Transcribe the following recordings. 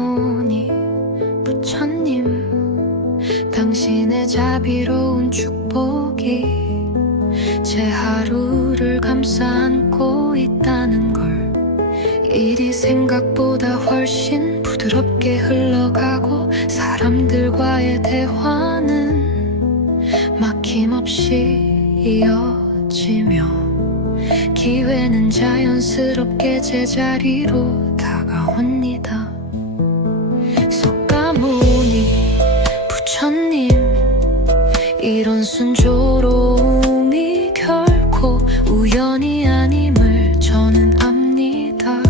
석가모니 부처님, 당신의 자비로운 축복이 제 하루를 감싸 안고 있다는 걸, 일이 생각보다 훨씬 부드럽게 흘러가고 사람들과의 대화는 막힘없이 이어지며 기회는 자연스럽게 제자리로 다가옵니다. 석가모니 부처님, 이런 순조로움이 결코 우연이 아님을 저는 압니다.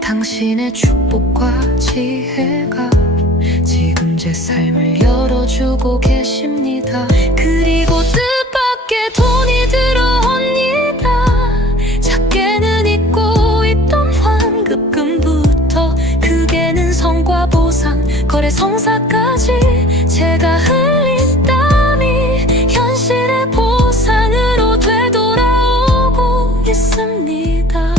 당신의 축복과 지혜가 지금 제 삶을 열어주고 계십니다. 그리고 뜻밖의 돈이 들어옵니다. 작게는 잊고 있던 환급금부터 크게는 성과 보상, 거래 성사까지 제가 흘린 땀이 현실의 보상으로 되돌아오고 있습니다.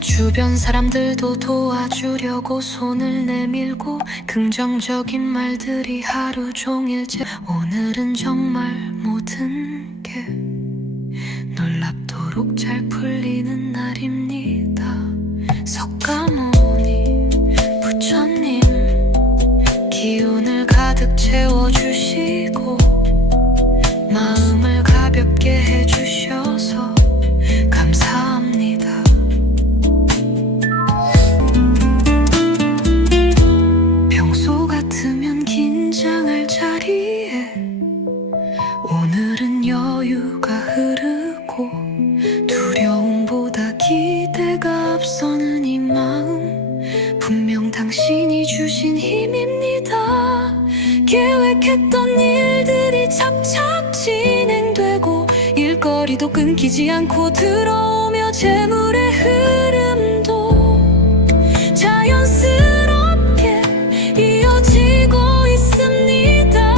주변 사람들도 도와주려고 손을 내밀고 긍정적인 말들이 하루 종일 오늘은 정말 모든 게 놀랍도록 잘 풀리는 날입니다. 석가모니 부처님, 기운을 가득 채워주시고 마음을 가볍게 해주셔서 감사합니다. 평소 같으면 긴장할 자리에 오늘은 여유가 흐르고 두려움보다 기대가 앞서는 이 마음, 분명 당신이 주신 힘입니다. 계획했던 일들이 착착 진행되고 일거리도 끊기지 않고 들어오며 재물의 흐름도 자연스럽게 이어지고 있습니다.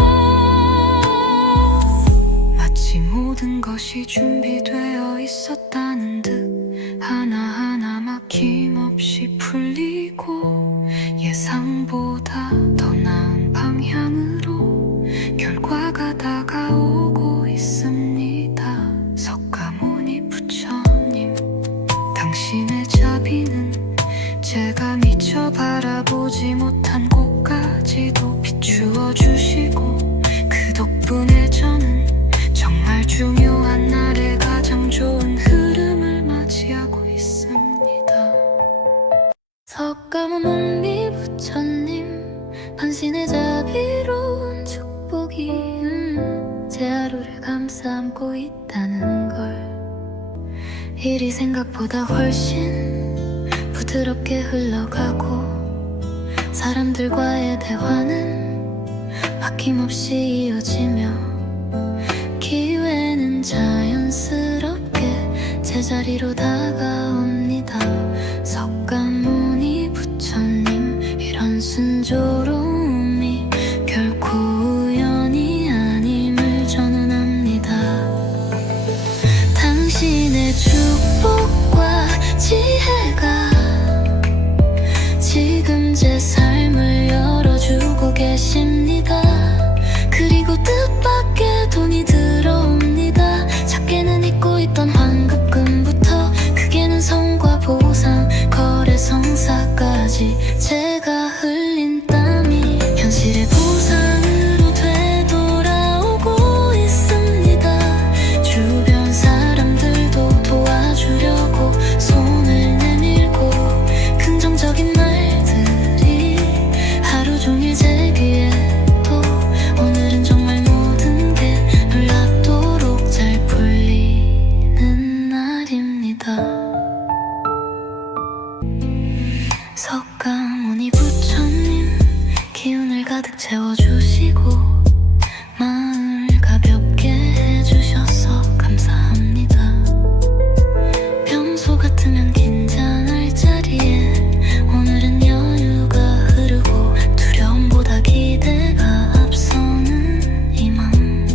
마치 모든 것이 준비되어 있었다는 듯 하나하나 막힘없이 풀리고 예상보다 더 나은 방향으로 결과가 다가오고 있습니다. 석가모니 부처님, 당신의 자비는 제가 미처 바라보지 못한 곳까지도 비추어 주시고 그 덕분에 저는 정말 중요한 날에 가장 좋은 흐름을 맞이하고 있습니다. 석가모니 부처님, 당신의 자비로운 축복이 제 하루를 감싸 안고 있다는 걸, 일이 생각보다 훨씬 부드럽게 흘러가고 사람들과의 대화는 막힘없이 이어지며 기회는 자연스럽게 제자리로 다가옵니다. 석가모니 부처님, 이런 순조로움이 결코 우연이 아님을 저는 압니다. 당신의 축복과 지혜가 지금 제 삶을 열어주고 계십니다. 그리고 뜻밖의 돈이 들어옵니다. 작게는 잊고 있던 환급금부터 크게는 성과 보상, 거래 성사까지 제가 흘린 땀이 현실의 보상으로 되돌아오고 있습니다. 주변 사람들도 도와주려고 손을 내밀고 긍정적인 말들이 하루 종일 제 귀에 또 오늘은 정말 모든 게 놀랍도록 잘 풀리는 날입니다. 석가모니 부처님, 기운을 가득 채워주시고 마음을 가볍게 해주셔서 감사합니다. 평소 같으면 긴장할 자리에 오늘은 여유가 흐르고 두려움보다 기대가 앞서는 이 마음,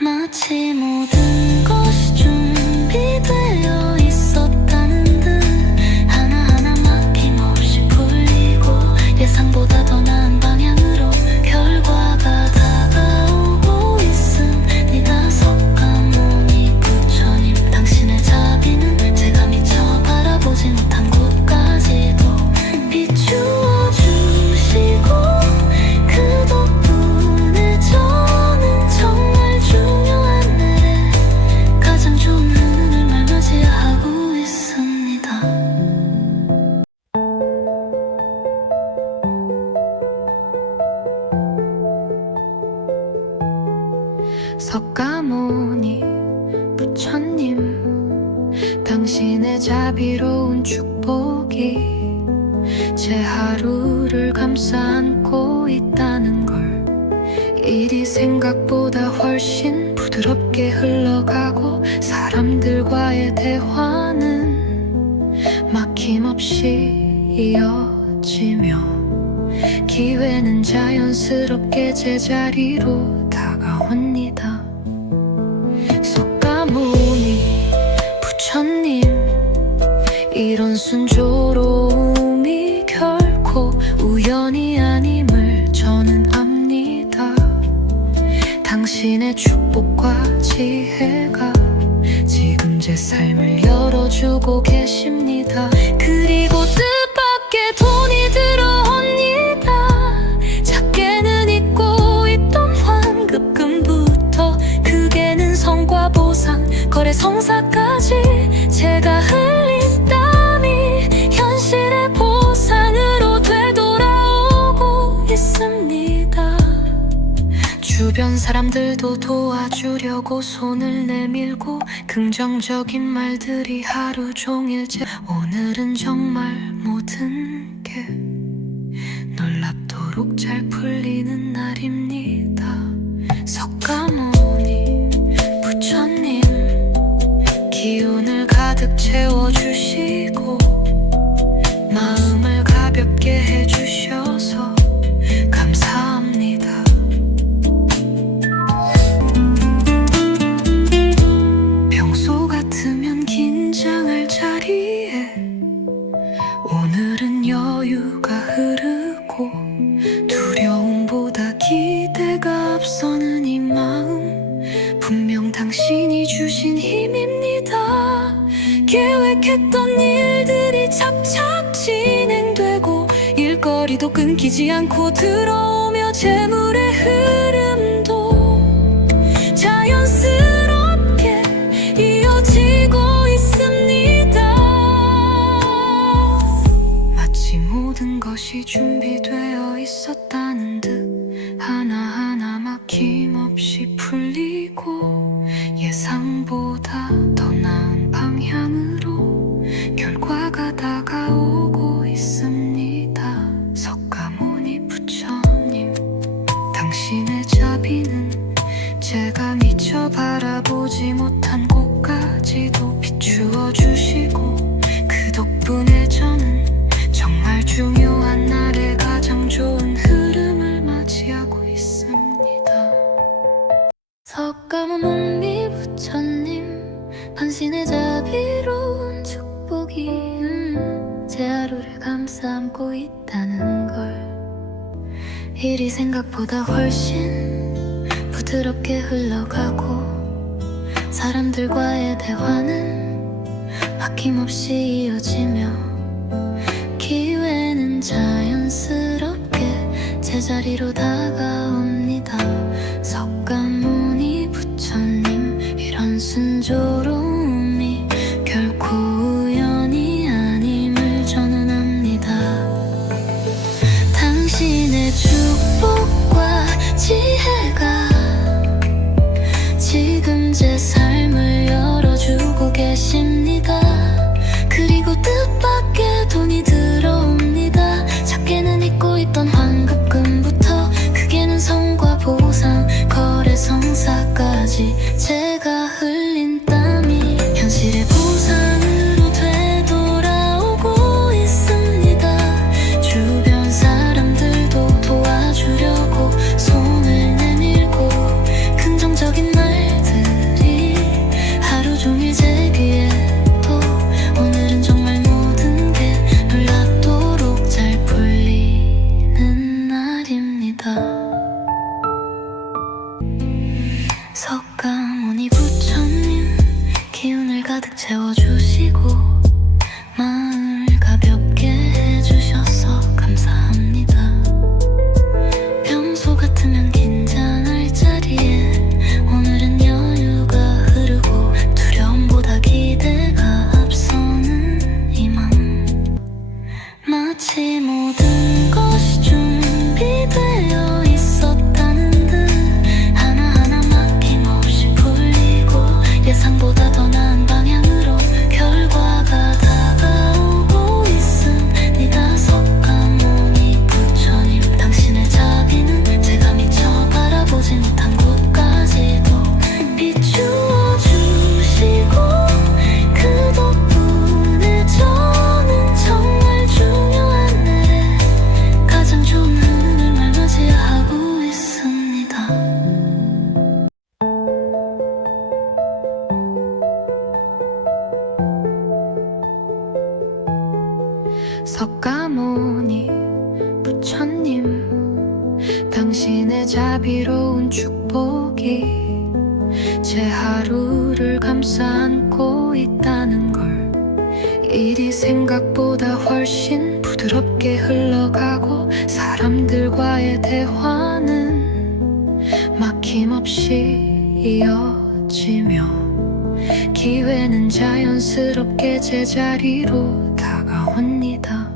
마치 모든 것이 준비되어 있었다는 듯 하나하나 막힘없이 풀리고 예상보다 더 나은 방향으로 결과가 다가오고 있습니다. 석가모니 부처님, 당신의 자비는 제가 미처 바라보지 못한 곳까지도 비추어 주시고, 그 덕분에 저는 정말 중요한 날에 가장 좋은 흐름을 맞이하고 있습니다. 석가모니 부처님, 당신의 자비로운 축복이 제 하루를 감싸 안고 있다는 걸, 일이 생각보다 훨씬 부드럽게 흘러가고 사람들과의 대화는 막힘없이 이어지며 기회는 자연스럽게 제자리로 다가옵니다. 석가모니 부처님, 이런 순조로움이 결코 우연이 아님을 저는 압니다. 당신의 축복과 지혜가 지금 제 삶을 열어주고 계십니다. 그리고 뜻밖의 돈이 들어옵니다. 작게는 잊고 있던 환급금부터 크게는 성과 보상, 거래 성사까지 제가 흘린 땀이 현실의 보상으로 되돌아오고 있습니다. 주변 사람들도 도와주려고 손을 내밀고 긍정적인 말들이 하루 종일 오늘은 정말 모든 게 놀랍도록 잘 풀리는 날입니다. 석가모니 부처님, 기운을 가득 채워주시고 마음을 가볍게 해주셔서 감사합니다. 평소 같으면 긴장할 자리에 오늘은 여유가 흐르고 두려움보다 기대가 앞서는 이 마음, 분명 당신이 주신 힘입니다. 계획했던 일들이 착착 진행되고 일거리도 끊기지 않고 들어오며 재물의 흐름도 자연스럽게 이어지고 있습니다. 마치 모든 것이 준비되어 있었다는 듯 하나하나 막힘없이 풀리고 예상보다 더 나은 방향으로 결과가 다가오고 있습니다. 석가모니 부처님, 당신의 자비는 제가 미처 바라보지 못한 곳까지도 비추어 주시고, 그 덕분에 저는 정말 중요한 날에 가장 좋은 흐름을 맞이하고 있습니다. 석가모니 부처님, 당신의 자비로운 축복이 제 하루를 감싸 안고 있다는 걸, 일이 생각보다 훨씬 부드럽게 흘러가고 사람들과의 대화는 막힘없이 이어지며 기회는 자연스럽게 제자리로 다가옵니다. 석가모니 부처님, 이런 순조로움이 결코 우연이 아님을 저는 압니다. 당신의 축복과 지혜가 지금 제 삶을 열어주고 계십니다. 그리고 뜻밖의 돈이 들어옵니다. 작게는 잊고 있던 환급금부터 크게는 성과 보상, 거래 성사까지 제가 흘린 땀이 현실의 보상으로 되돌아오고 있습니다. 주변 사람들도 도와주려고 손을 내밀고 긍정적인 말들이 하루 종일 제 귀에 또 오늘은 정말 모든 게 놀랍도록 잘 풀리는 석가모니 부처님 기운을 가득 채워주시고 마음을 가볍게 해주셔서 감사합니다. 평소 같으면 긴장할 자리에 오늘은 여유가 흐르고 두려움보다 기대가 앞서는 이 마음, 마치 모든 것이 준비되어 있었다는 듯 하나하나 막힘없이 풀리고 예상보다 더 나은 방향으로 결과가 다가오고 있습니다. 석가모니 부처님 당신의 자비는 제가 미처 바라보지 못한 곳까지도 비추어 주시고 그 덕분에 저는 정말 중요한 날에 가장 좋은 흐름을 맞이하고 있습니다. 석가모니 부처님 당신의 자비로운 축복이 제 하루를 감싸 안고 있다는 걸, 일이 생각보다 훨씬 부드럽게 흘러가고 사람들과의 대화는 막힘없이 이어지며 기회는 자연스럽게 제자리로 다가옵니다.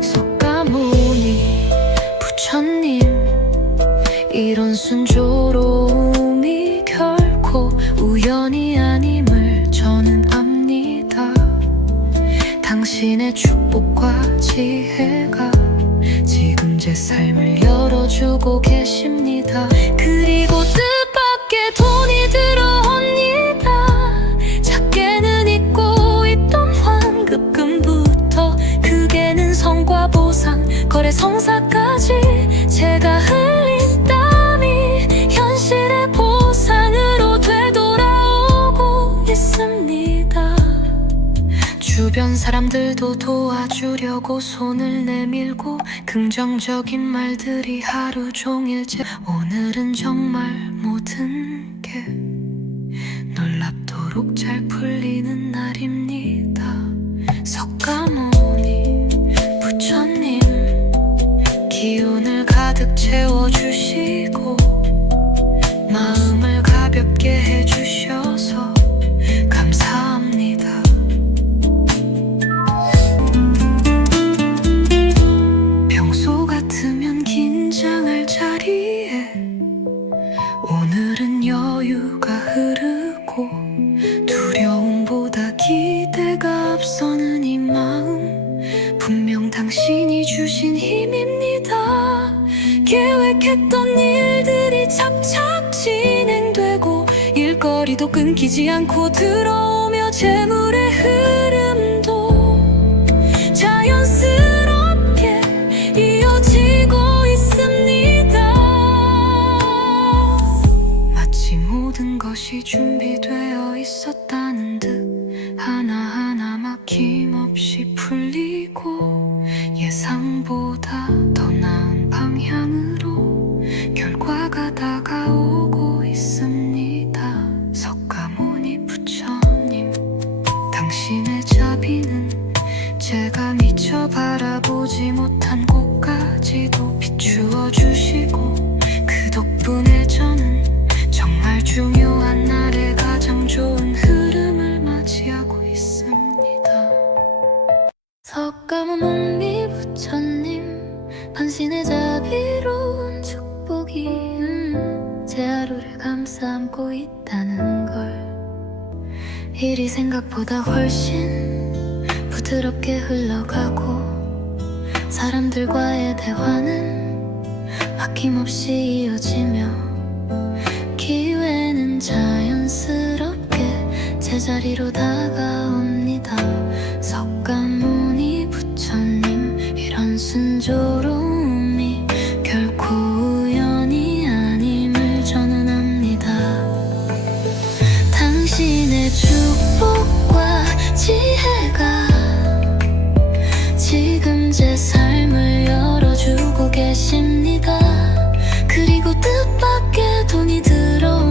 석가모니 부처님 이런 순조로움이 결코 우연이 아님을 저는 압니다. 당신의 축복과 지혜가 지금 제 삶을 열어주고 계십니다. 그리고 뜻밖의 돈이 들어옵니다. 작게는 잊고 있던 환급금부터 크게는 성과 보상, 거래 성사까지 제가 흘린 땀이 현실의 보상으로 되돌아오고 있습니다. 주변 사람들도 도와주려고 손을 내밀고 긍정적인 말들이 하루 종일 오늘은 정말 모든 게 놀랍도록 잘 풀리는 날입니다. 석가모니 부처님 기운을 가득 채워주시고 마음을 가볍게 해주셔서 감사합니다. 평소 같으면 긴장할 자리에 오늘은 여유가 흐르고 두려움보다 기대가 앞서는 이 마음, 분명 당신이 주신 힘입니다. 계획했던 일들이 착착 진행되고 일거리도 끊기지 않고 들어오며 재물의 흐름도 자연스럽게 이어지고 있습니다. 마치 모든 것이 준비되어 있었다는 듯 하나하나 막힘없이 풀리고 예상보다 더 나은 방향으로 결과가 다가오고 있습니다. 석가모니 부처님 당신의 자비는 제가 미처 바라보지 못한 곳까지도 비추어 주시고 그 덕분에 저는 정말 중요한 날에 가장 좋은 흐름을 맞이하고 있습니다. 석가모니 부처님 당신의 자비로운 축복이 제 하루를 감싸 안고 있다는 걸, 일이 생각보다 훨씬 부드럽게 흘러가고 사람들과의 대화는 막힘없이 이어지며 기회는 자연스럽게 제자리로 다가옵니다. 석가모니 부처님 이런 순조로움이 결코 우연이 아님을 저는 압니다. 당신의 축복과 지혜가 지금 제 삶을 열어주고 계십니다. 그리고 뜻밖의 돈이 들어옵니다.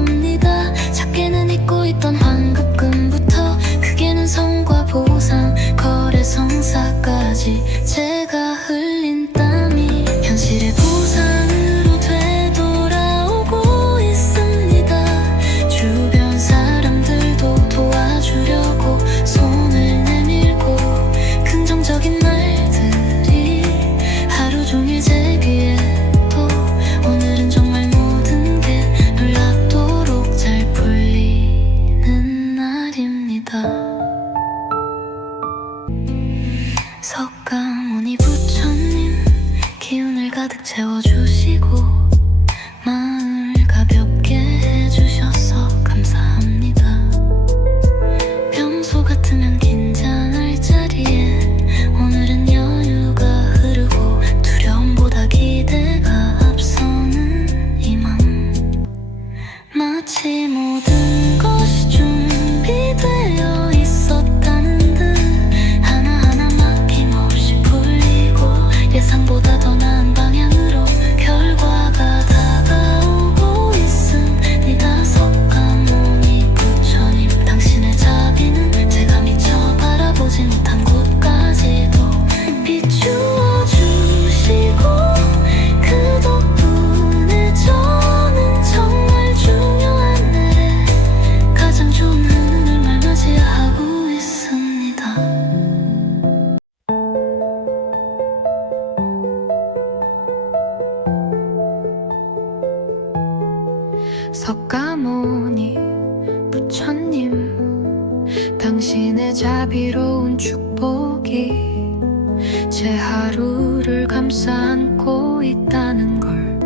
마치 모든 것이 준비되어 있었다는 듯 하나하나 막힘없이 풀리고 예상보다 더 나은 방향으로 결과가 다가오고 있습니다. 석가모니 부처님, 당신의 자비는 제가 미처 바라보지 못한 곳까지도 비추어 주시고 그 덕분에 저는 정말 중요한 날에 가장 좋은 흐름을 맞이하고 있습니다. 석가모니 부처님, 당신의 자비로운 축복이 제 하루를 감싸 안고 있다는 걸,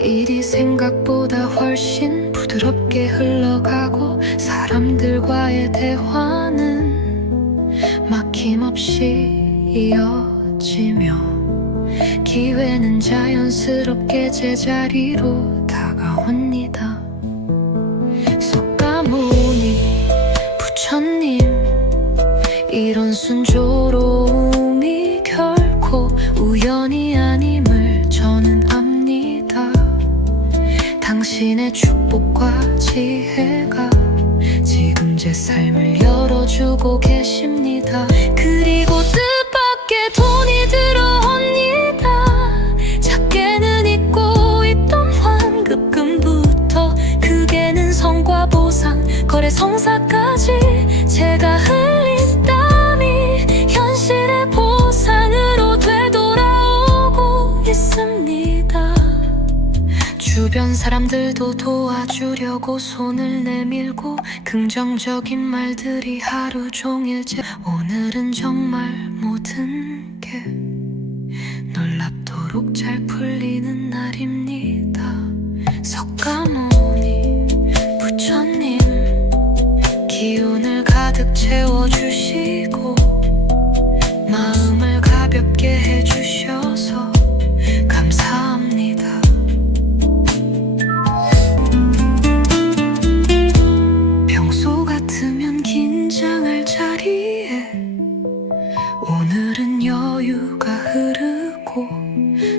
일이 생각보다 훨씬 부드럽게 흘러가고 사람들과의 대화는 막힘없이 이어지며 기회는 자연스럽게 제자리로 다가옵니다. 석가모니 부처님, 이런 순조로움이 결코 우연이 아님을 저는 압니다. 당신의 축복과 지혜가 지금 제 삶을 열어주고 계십니다. 그리고 뜻밖의 돈이 들어옵니다. 작게는 잊고 있던 환급금부터 크게는 성과 보상, 거래 성사까지 제가 흘린 땀이 현실의 보상으로 되돌아오고 있습니다. 주변 사람들도 도와주려고 손을 내밀고 긍정적인 말들이 하루 종일 오늘은 정말 모든 게 놀랍도록 잘 풀리는 날입니다. 석가모니 부처님, 기운을 가득 채워주시고 마음을 가볍게 해주셔서 감사합니다. 평소 같으면 긴장할 자리에 오늘은 여유가 흐르고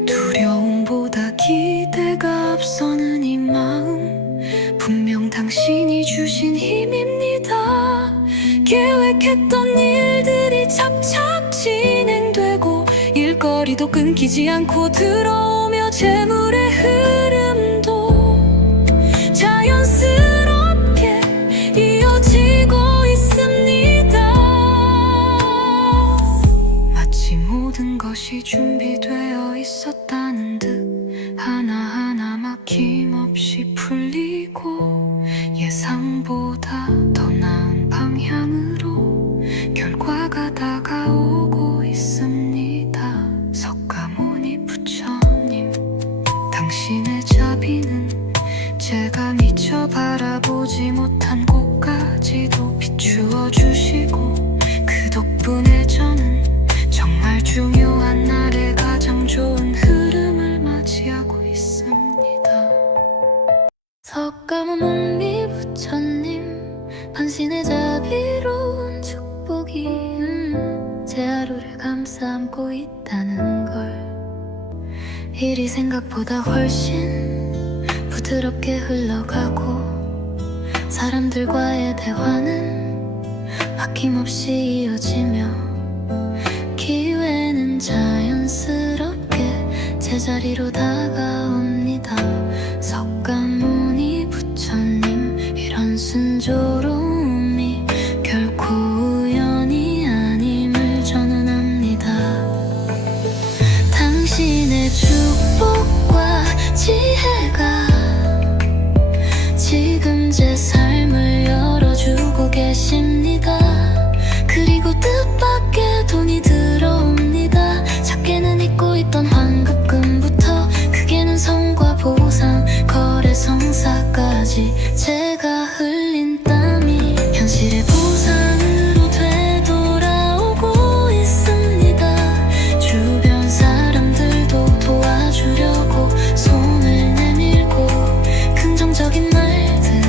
두려움보다 기대가 앞서는 이 마음, 분명 당신이 주신 힘입니다. 계획했던 일들이 착착 진행되고 일거리도 끊기지 않고 들어오며 재물의 흐름도 자연스럽게 이어지고 있습니다. 마치 모든 것이 준비되어 있었다는 듯 하나하나 막힘없이 풀리고 예상보다 더 나은 방향으로 결과가 다가오고 있습니다. 석가모니 부처님, 당신의 자비는 제가 미처 바라보지 못한 곳까지도 비추어 주시고 그 덕분에 저는 정말 중요한 날에 가장 좋은 흐름을 맞이하고 있습니다. 석가모니 부처님, 당신의 자비로운 축복이 제 하루를 감싸 안고 있다는 걸, 일이 생각보다 훨씬 부드럽게 흘러가고 사람들과의 대화는 막힘없이 이어지며 기회는 자연스럽게 제자리로 다가옵니다. 석가모니 부처님, 이런 순조로움이 결코 우연이 아님을 저는 압니다. 당신의 축복과 지혜가 지금 제 삶을 열어주고 계십니다. 그리고 뜻밖의 돈이 들어옵니다. 작게는 잊고 있던 환급금부터 크게는 성과 보상, 거래 성사까지 제가 흘린 땀이 현실의 보상으로 되돌아오고 있습니다. 주변 사람들도 도와주려고 손을 내밀고 긍정적인 말들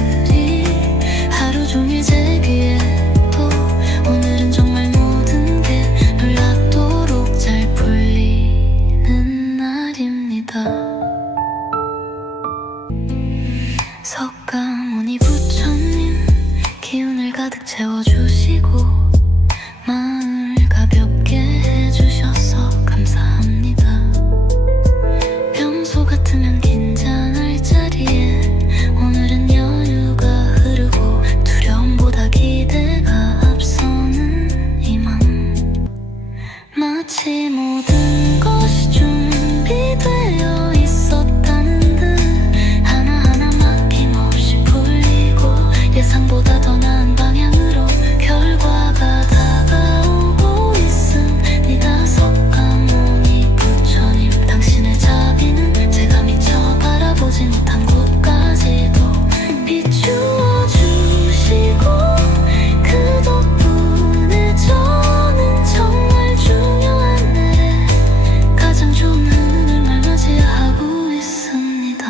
석가모니 부처님 기운을 가득 채워주시고 마음을 가볍게 해주셔서 감사합니다. 평소 같으면 긴장할 자리에 오늘은 여유가 흐르고 두려움보다 기대가 앞서는 이 마음, 마치 모든 것이 준비되어 있었다는 듯 하나하나 막힘없이 풀리고 예상보다 더 나은 방향으로 결과가 다가오고 있습니다. 석가모니 부처님 당신의 자비는 제가 미처 바라보지 못한 곳까지도 비추어 주시고 그 덕분에 저는 정말 중요한 날에 가장 좋은 흐름을 맞이하고 있습니다.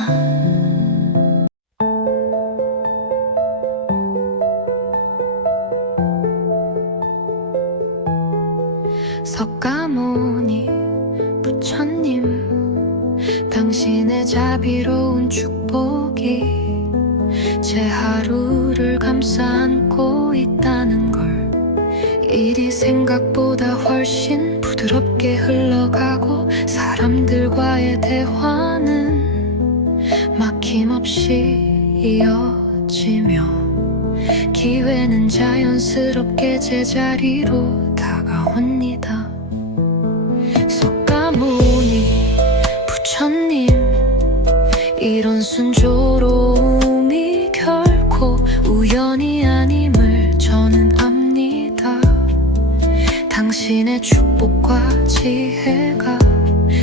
석가모니 부처님 당신의 자비로운 축복이 제 하루를 감싸 안고 있다는 걸, 일이 생각보다 훨씬 부드럽게 흘러가고 사람들과의 대화는 막힘없이 이어지며 기회는 자연스럽게 제자리로 다가옵니다. 석가모니 부처님 이런 순조로움이 결코 우연이 아님을 저는 압니다. 당신의 축복과 지혜가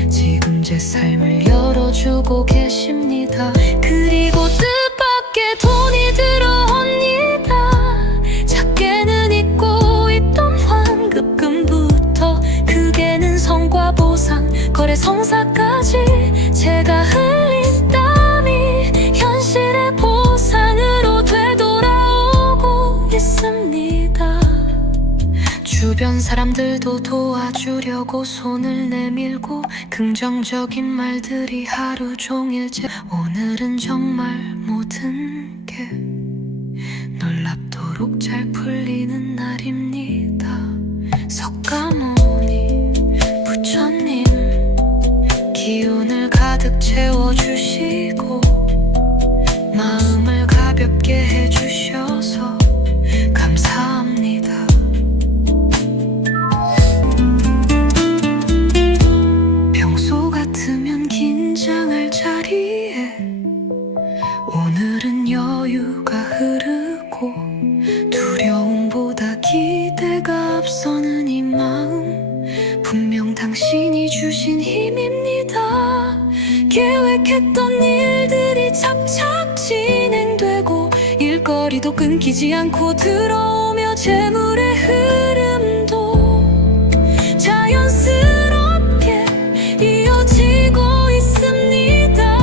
지금 제 삶을 열어주고 계십니다. 그리고 뜻밖의 돈이 들어옵니다. 작게는 잊고 있던 환급금부터 크게는 성과 보상, 거래 성사까지 제가 흘린 땀이 현실의 보상으로 되돌아오고 있습니다. 주변 사람들도 도와주려고 손을 내밀고 긍정적인 말들이 하루 종일 오늘은 정말 모든 게 놀랍도록 잘 풀리는 날입니다. 석가모니 부처님 기운을 가득 채워주시고 마음을 가볍게 해주셔서 감사합니다. 평소 같으면 긴장할 자리에 오늘은 여유가 흐르고 두려움보다 기대가 앞서는 이 마음, 분명 당신이 주신 힘입니다. 계획했던 일들이 착착 진행되고 일거리도 끊기지 않고 들어오며 재물의 흐름도 자연스럽게 이어지고 있습니다.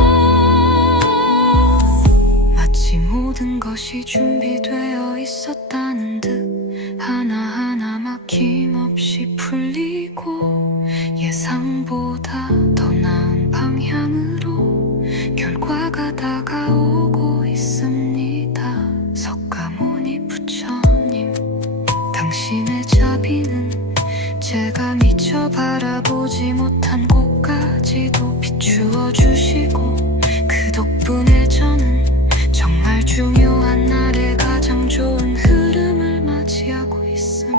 마치 모든 것이 준비되어 있었다는 듯 하나하나 막힘없이 풀리고 예상보다 더 나은 방향으로 결과가 다가오고 있습니다. 석가모니 부처님 당신의 자비는 제가 미처 바라보지 못한 곳까지도 비추어 주시고 그 덕분에 저는 정말 중요한 날에 가장 좋은 흐름을 맞이하고 있습니다.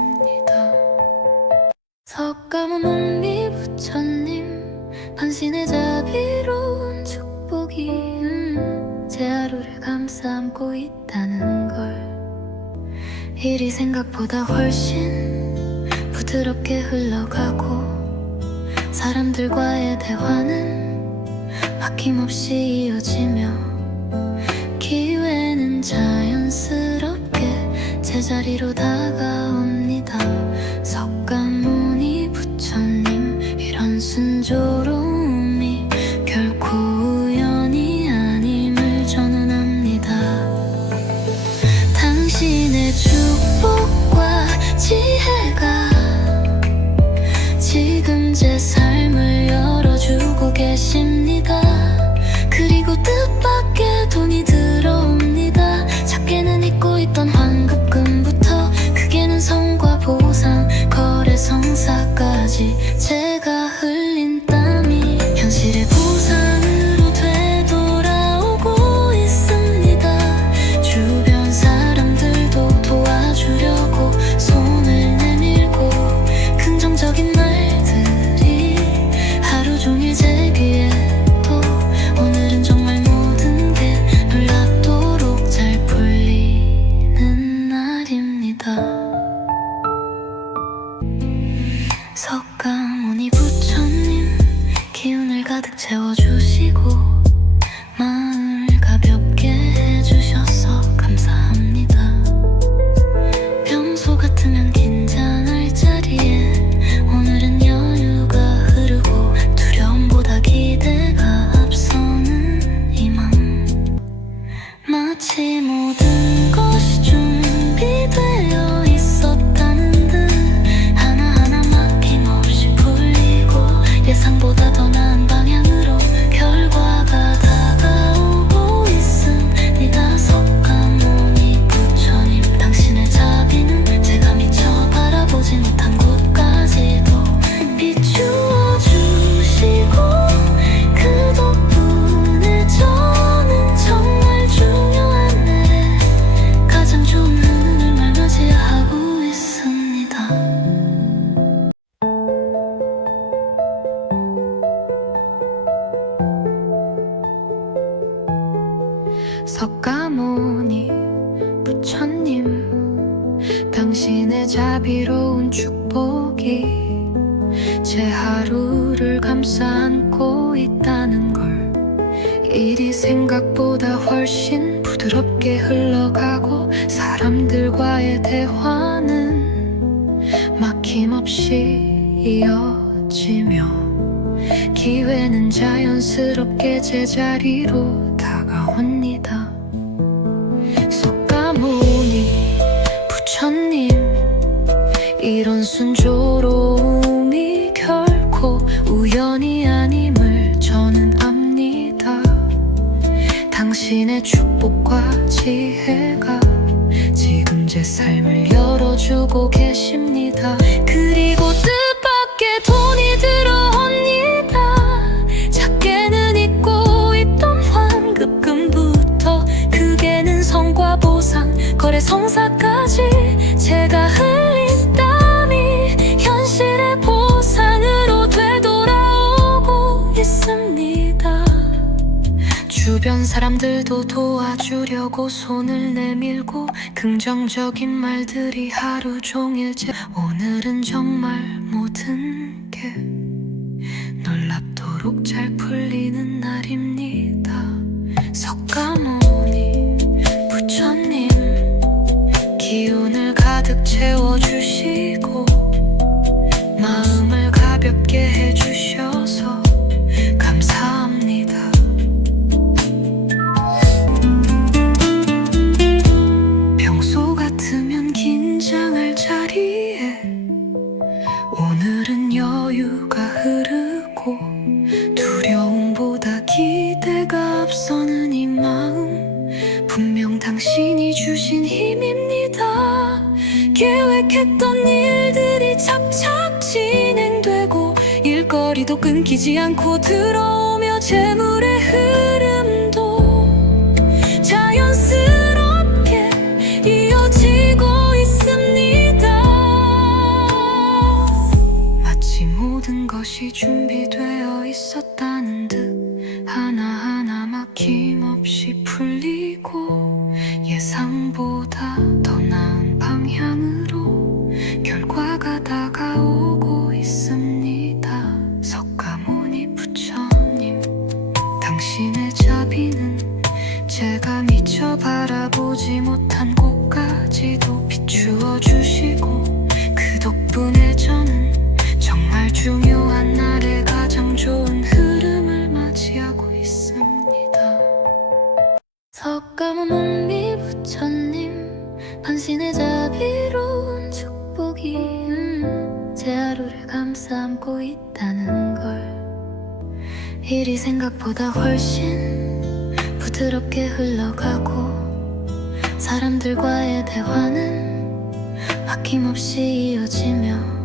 석가모니 부처님 당신의 자비로운 축복이 제 하루를 감싸 안고 있다는 걸, 일이 생각보다 훨씬 부드럽게 흘러가고 사람들과의 대화는 막힘없이 이어지며 기회는 자연스럽게 제자리로 다가옵니다. 석가모니 부처님 이런 순조로움이 결코 우연이 아님을 저는 압니다. 당신의 축복과 지혜가 지금 제 삶을 열어주고 계십니다. 그리고 뜻밖의 돈이 들어옵니다. 석가모니 부처님, 당신의 자비로운 축복이 제 하루를 감싸 안고 있다는 걸, 일이 생각보다 훨씬 부드럽게 흘러가고 사람들과의 대화는 막힘없이 이어지며 기회는 자연스럽게 제자리로 다가옵니다. 석가모니 부처님, 이런 순조로움이 결코 우연이 아님을 저는 압니다. 당신의 축복과 지혜가 지금 제 삶을 열어주고 계십니다. 그리고 뜻밖의 돈이 들어옵니다. 작게는 잊고 있던 환급금부터 크게는 성과 보상, 거래 성사까지 제가 흘린 땀이 현실의 보상으로 되돌아오고 있습니다. 주변 사람들도 도와주려고 손을 내밀고 긍정적인 말들이 하루 종일 오늘은 정말 모든 게 놀랍도록 잘 풀리는 날입니다. 석가모니 부처님, 기운을 가득 채워주시고 마음을 가볍게 해주셔서 감사합니다. 평소 같으면 긴장할 자리에 오늘은 여유가 흐르고 두려움보다 기대가 앞서는 이 마음, 분명 당신이 주신 힘입니다. 계획했던 일들이 착착 진행되고 일거리도 끊기지 않고 들어오며 재물의 흐름도 자연스럽게 이어지고 있습니다. 마치 모든 것이 준비되어 있었다는 듯 하나하나 막힘없이 풀리고 예상보다 더 나은 방향으로 결과가 다가오고 있습니다. 석가모니 부처님, 당신의 자비는 제가 미처 바라보지 못한 곳까지도 비추어 주시고 그 덕분에 저는 정말 중요한 날에 가장 좋은 흐름을 맞이하고 있습니다. 석가모니 부처님, 당신의 자비로운 축복이 제 하루를 감싸 안고 있다는 걸, 일이 생각보다 훨씬 부드럽게 흘러가고 사람들과의 대화는 막힘없이 이어지며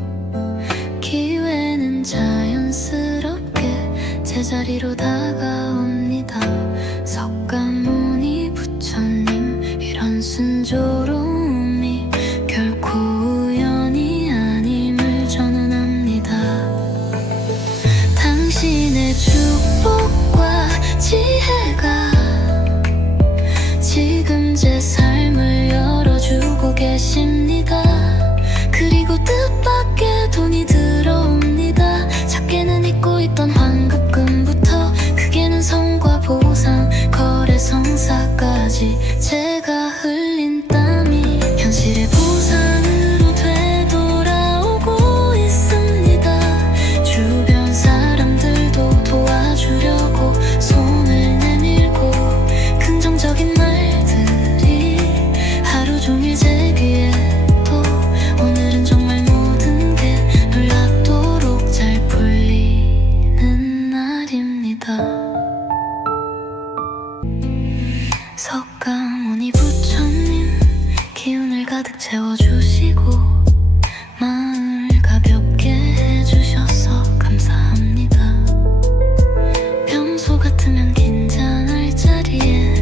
기회는 자연스럽게 제자리로 다가옵니다. 석가모니 부처님, 이런 순조로움이 결코 우연이 아님을 저는 압니다. 당신의 축복과 지혜가 지금 제 삶을 열어주고 계십니다. 그리고 뜻밖의 돈이 들어옵니다. 작게는 잊고 있던 환급금부터 크게는 성과 보상, 거래 성사까지 제가 흘린 땀이 현실의 보상으로 되돌아오고 있습니다. 주변 사람들도 도와주려고 손을 내밀고 긍정적인 말들이 하루 종일 제 귀에 또 오늘은 정말 모든 게 놀랍도록 잘 풀리는 날입니다. 석가모니 부처님, 기운을 가득 채워주시고 마음을 가볍게 해주셔서 감사합니다. 평소 같으면 긴장할 자리에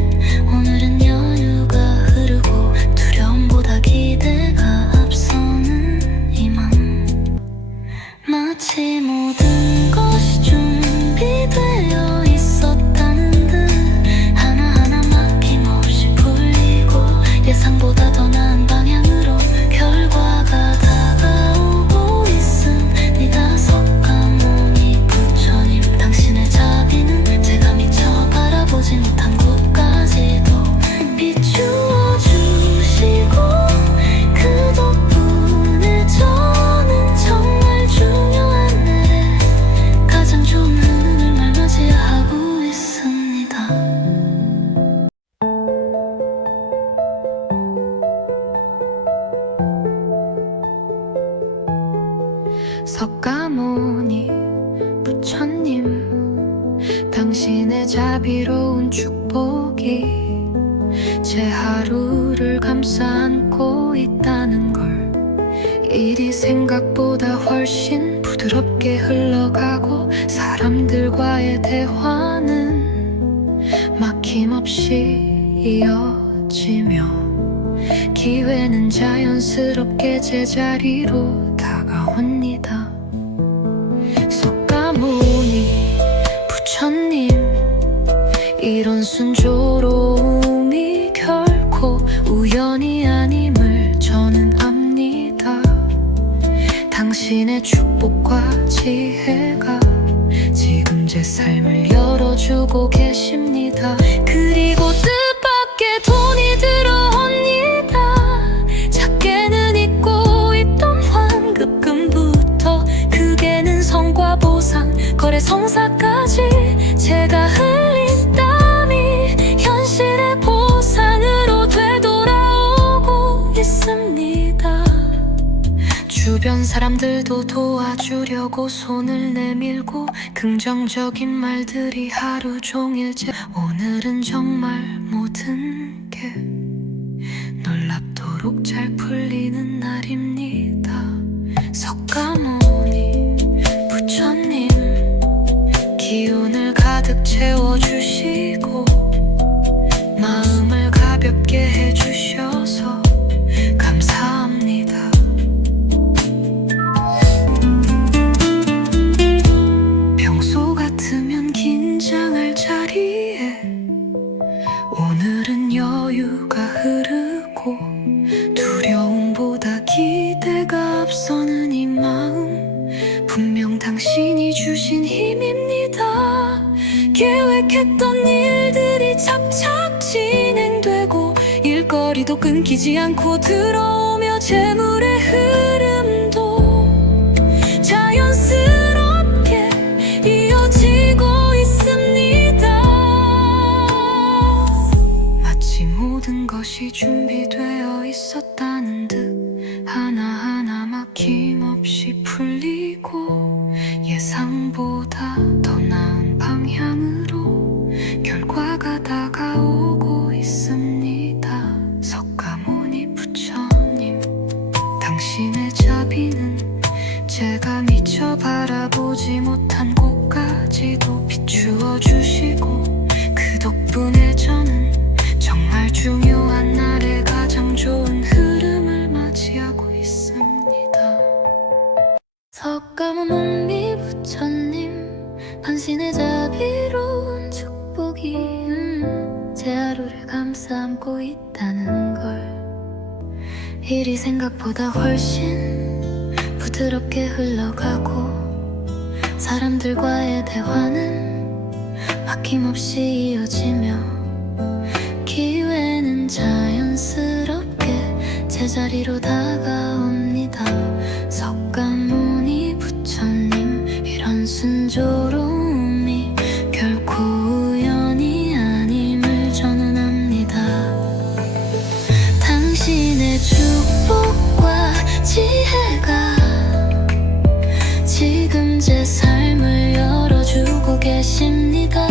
오늘은 여유가 흐르고 두려움보다 기대가 앞서는 이 마음, 마치 모든 것이 준비되어 있었다는 듯 하나하나 막힘없이 풀리고 예상보다 더 나은 방향으로 결과가 다가오고 있습니다. 석가모니 부처님, 당신의 자비는 제가 미처 바라보지 못한 곳까지도 비추어 주시고, 그 덕분에 저는 정말 중요한 날에 가장 좋은 흐름을 맞이하고 있습니다. 석가모니 부처님, 당신의 자비로운 축복이 제 하루를 감싸 안고 있다는 걸, 일이 생각보다 훨씬 부드럽게 흘러가고 사람들과의 대화는 막힘없이 이어지며 기회는 자연스럽게 제자리로 다가옵니다. 석가모니 부처님, 이런 순조로움이 결코 우연이 아님을 저는 압니다. 당신의 축복과 지혜가 지금 제 삶을 열어주고 계십니다. 그리고 뜻밖의 돈이 들어옵니다. 작게는 잊고 있던 환급금부터 크게는 성과 보상, 거래 성사까지 제가 흘린 땀이 현실의 보상으로 되돌아오고 있습니다. 주변 사람들도 도와주려고 손을 내밀고 긍정적인 말들이 하루 종일 오늘은 정말 모든 게 놀랍도록 잘 풀리는 날입니다. 석가모니 부처님, 기운을 가득 채워주시고 마음을 가볍게 해주셔서 감사합니다. 평소 같으면 긴장할 자리에 오늘은 여유가 흐르고 두려움보다 기대가 앞서는 이 마음, 분명 당신이 주신 힘입니다. 계획했던 일들이 착착 진행되고 일거리도 끊기지 않고 들어오며 재물의 흐름도 자연스럽게 이어지고 있습니다. 마치 모든 것이 준비되어 있었다는 듯 하나하나 막힘없이 풀리고 예상보다 더 나은 방향으로 결과가 다가오고 있습니다. 석가모니 부처님, 당신의 자비는 제가 미처 바라보지 못한 곳까지도 비추어 주시고, 그 덕분에 저는 정말 중요한 날에 가장 좋은 흐름을 맞이하고 있습니다. 석가모니 부처님, 당신의 자비로운 축복이 제 하루를 감싸 안고 있다는 걸, 일이 생각보다 훨씬 부드럽게 흘러가고 사람들과의 대화는 막힘없이 이어지며 기회는 자연스럽게 제자리로 다가옵니다. 석가모니 부처님, 이런 순조로움이 결코 우연이 아님을 저는 압니다. 당신의 축복과 지혜가 지금 제 삶을 열어주고 계십니다.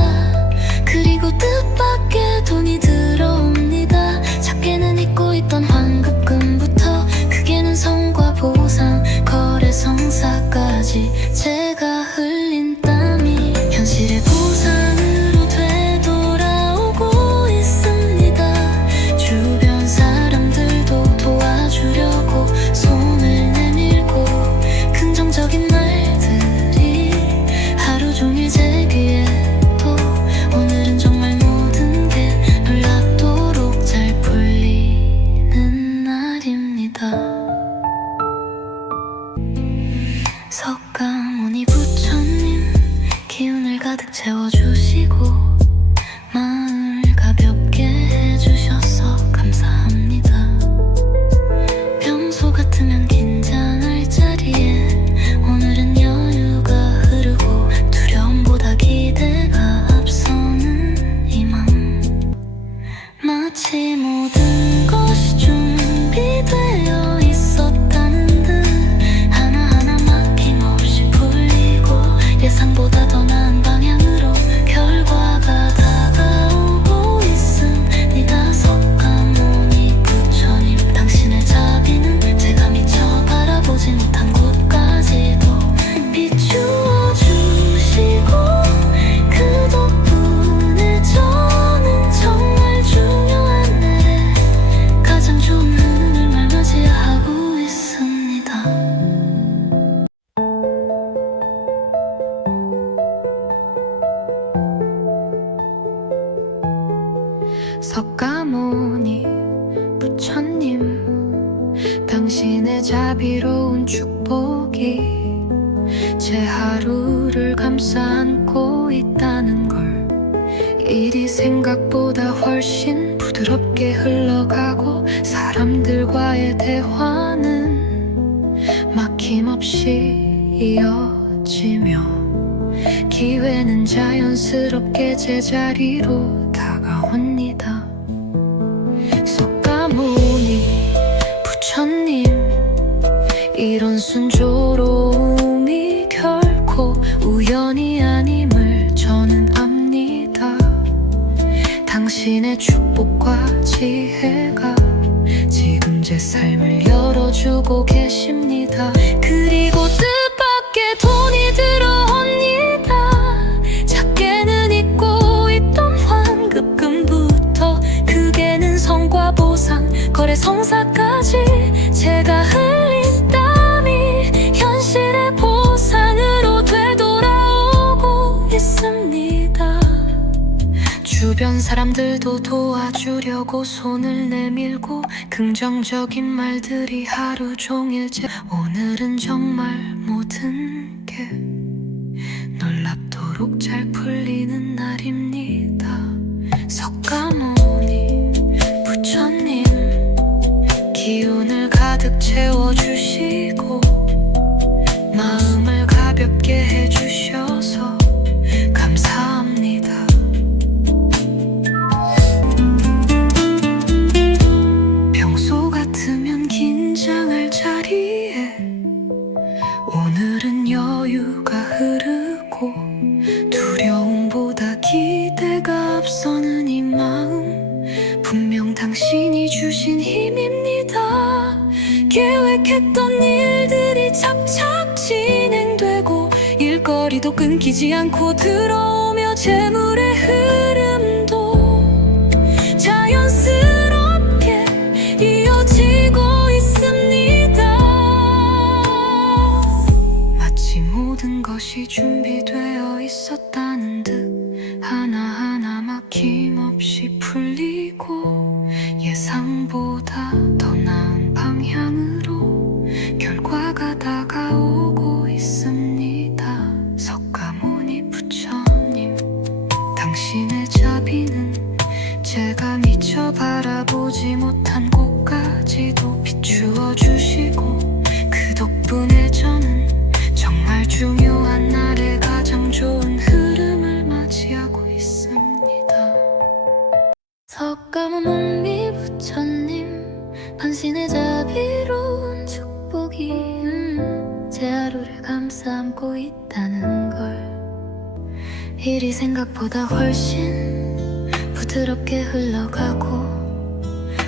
그리고 뜻밖의 돈이 들어옵니다. 작게는 잊고 있던 환급금부터 크게는 성과 보상, 거래 성사까지 제가 흘린 땀이 현실의 보상으로 되돌아오고 있습니다. 주변 사람들도 도와주려고 손을 내밀고 긍정적인 말들이 하루 종일 제 귀에 또 오늘은 정말 모든 게 놀랍도록 잘 풀리고 당신의 자비로운 축복이 제 하루를 감싸 안고 있다는 걸. 일이 생각보다 훨씬 부드럽게 흘러가고 사람들과의 대화는 막힘없이 이어지며 기회는 자연스럽게 제자리로 다가옵니다. 속가모니 부처님, 이런 순조로움이 결코 우연이 아님을 저는 압니다. 당신의 축복과 지혜가 지금 제 삶을 열어주고 계십니다. 그리고 뜻밖의 돈이 들어옵니다. 작게는 잊고 있던 환급금부터 크게는 성과 보상, 거래 성사까지 제가 흘린 땀이 현실의 보상으로 되돌아오고 있습니다. 주변 사람들도 도와주려고 손을 내밀고 긍정적인 말들이 하루 종일 오늘은 정말 모든 게 놀랍도록 잘 풀리는 날입니다. 석가모니 부처님, 기운을 가득 채워주시고 마음을 가볍게 해주셔서 감사합니다. 평소 같으면 긴장할 자리에 오늘은 여유가 흐르고 두려움보다 기대가 앞서는 이 마음, 분명 당신이 주신 힘입니다. 계획했던 일들이 착착 진행되고 일거리도 끊기지 않고 들어오며 재물의 흐름도 자연스럽게 이어지고 있습니다. 마치 모든 것이 준비되어 있었다는 듯 하나하나 막힘없이 풀리고 예상보다 더 나은 방향으로 결과가 다가오고 있습니다. 석가모니 부처님, 당신의 자비는 제가 미처 바라보지 못한 곳까지도 비추어 주시고 그 덕분에 저는 정말 중요한 날에 가장 좋은 흐름을 맞이하고 있습니다. 석가모니 부처님, 당신의 자비로운 축복이 제 하루를 감싸 안고 있다는 걸. 일이 생각보다 훨씬 부드럽게 흘러가고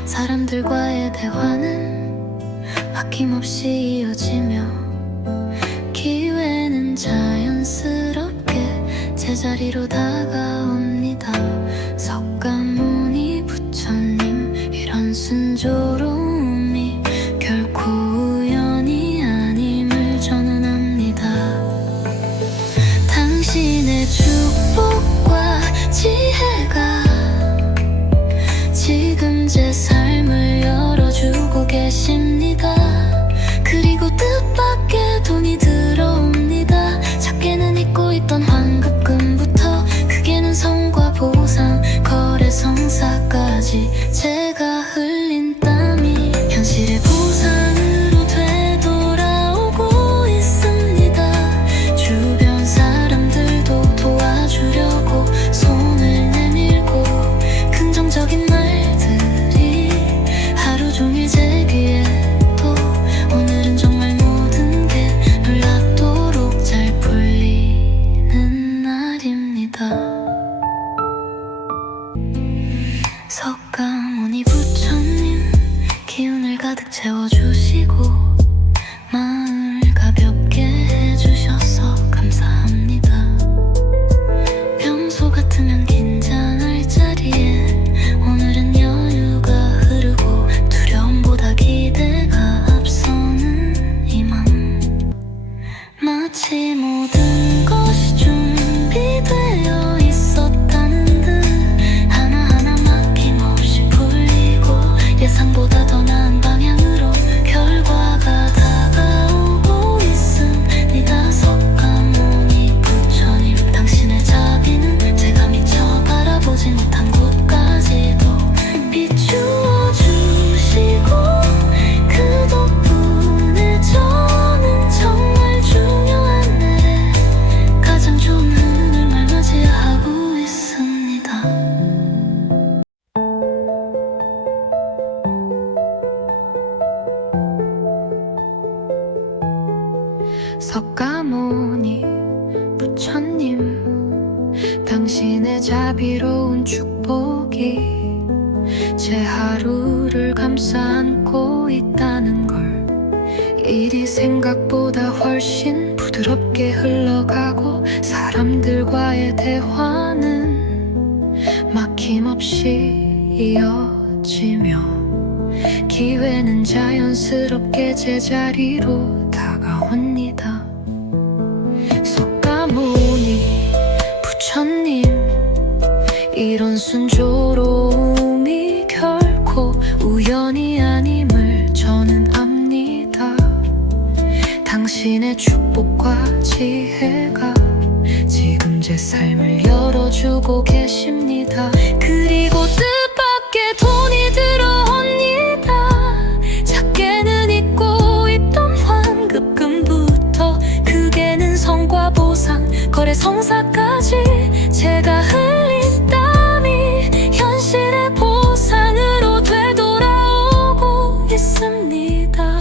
사람들과의 대화는 막힘없이 이어지며 기회는 자연스럽게 제자리로 다가옵니다. 석가모니 부처님, 이런 순조로움이 결코 우연이 아님을 저는 압니다. 당신의 축복과 지혜가 지금 제 삶을 열어주고 계십니다. 그리고 뜻밖의 돈이 들어옵니다. 작게는 잊고 있던 환급금부터 크게는 성과 보상, 거래 성사까지 제가 흘린 땀이 현실의 보상으로 되돌아오고 있습니다. 주변 사람들도 도와주려고 손을 내밀고 긍정적인 말들이 하루 종일 제 귀에 또 오늘은 정말 모든 게 놀랍도록 잘 풀리는 날입니다. 석가모니 부처님, 기운을 가득 채워주시고 마음을 가볍게 해주셔서 감사합니다. 평소 같으면 긴장할 자리에 오늘은 여유가 흐르고 두려움보다 기대가 앞서는 이 마음, 마치 모든 것이 준비되어 있었다는 듯 하나하나 막힘없이 풀리고 예상보다 더 나은 방향으로 결과가 석가모니 부처님, 당신의 자비로운 축복이 제 하루를 감싸 안고 있다는 걸, 일이 생각보다 훨씬 부드럽게 흘러가고 사람들과의 대화는 막힘없이 이어지며 기회는 자연스럽게 제자리로 다가옵니다. 석가모니 부처님, 이런 순조로움이 결코 우연이 아님을 저는 압니다. 당신의 축복과 지혜가 지금 제 삶을 열어주고 계십니다. 그리고 뜻밖의 돈이 들어옵니다. 작게는 잊고 있던 환급금부터 크게는 성과 보상, 거래 성사까지 제가 흘린 땀이 현실의 보상으로 되돌아오고 있습니다.